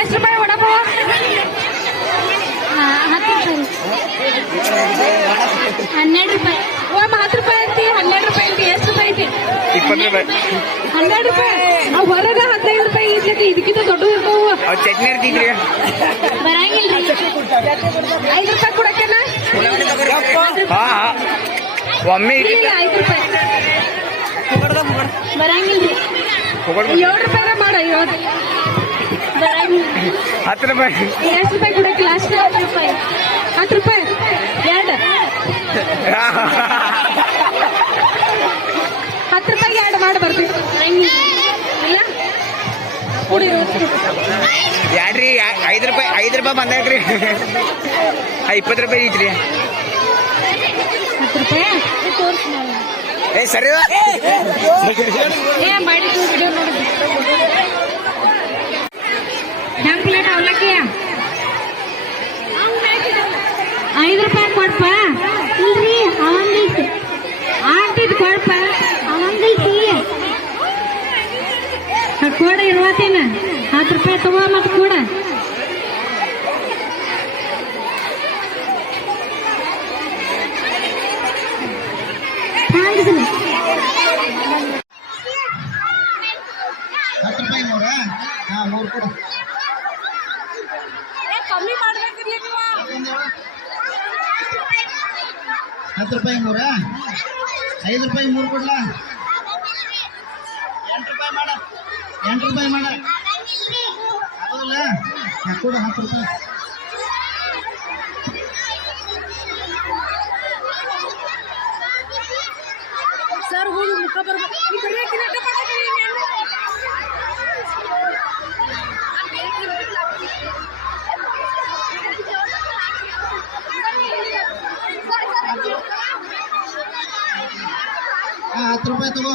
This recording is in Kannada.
ಎಷ್ಟು ರೂಪಾಯಿ ವಡಾಪಾವ್? 12 ರೂಪಾಯಿ. 10 ರೂಪಾಯಿ ಐತಿ, 12 ರೂಪಾಯಿ ಐತಿ. ಎಷ್ಟು ರೂಪಾಯಿ ಐತಿ? 20 ರೂಪಾಯಿ. 12 ರೂಪಾಯಿ. ಅವ್ ಹೊರಗ 15 ರೂಪಾಯಿ ಇರ್ತೈತಿ. ಇದಕ್ಕಿಂತ ದೊಡ್ಡ ಇರ್ತಾವು. ಚಟ್ನಿ ಇರ್ತಿದ್ರಿ ಬರಂಗಿಲ್ರಿ. 5 ರೂಪಾಯಿ ಕೊಡಕ್ಕೇನ? ಒಮ್ಮೆ 5 ರೂಪಾಯಿ ಬರಂಗಿಲ್ರಿ. 7 ರೂಪಾಯಿ ಮಾಡ. 10 ರೂಪಾಯಿ. ಎಷ್ಟು ರೂಪಾಯಿ ಕೊಡಕ್ಕೆ ಲಾಸ್ಟ್? 10 ರೂಪಾಯಿ. 10 ರೂಪಾಯಿ 2. 10 ರೂಪಾಯಿಗೆ 2 ಮಾಡಿ ಬರ್ಬೇಕು. ಇಲ್ಲ ಯಾಡ್ರಿ 5 ರೂಪಾಯಿ. 5 ರೂಪಾಯಿ ಬಂದಾಕ್ರಿ. 20 ರೂಪಾಯಿ ಐತ್ರಿ. 10 ರೂಪಾಯಿ ಏ ಸರಿ ಮಾಡಿದ್ದು ವಿಡಿಯೋ ನೋಡಿದ್ವಿ. ಹೆಂಗ್ ಪ್ಲೇಟ್ ಅವಲಕ್ಕಿ? 5 ರೂಪಾಯಿ ಕೊಡ್ಪ. ಇಲ್ರಿ ಅವಂಗೈತಿ. ಆಗ್ತಿದ್ ಕೊಡ್ಪ. ಅವಂಗೈತಿ ಕೊಡ. ಇರುವತ್ತೇನ 10 ರೂಪಾಯಿ ತಗೋ ಮತ್ ಕೂಡ. ಕಮ್ಮಿ ಮಾಡ್ಬೇಕಿರ್ಲಿ ನೀವು. 10 ರೂಪಾಯಿ 3. 5 ರೂಪಾಯಿ 3 ಕೊಡ್ಲಾ? 8 ರೂಪಾಯಿ ಮಾಡ. 8 ರೂಪಾಯಿ ಮಾಡ. ಹೌದಲ್ಲ ಕೊಡು 10 ರೂಪಾಯಿ. ಸರ್ ಹೋಗಿ ಮುಖ ಬರ್ಬೇಕು. $10 ತಗೋ.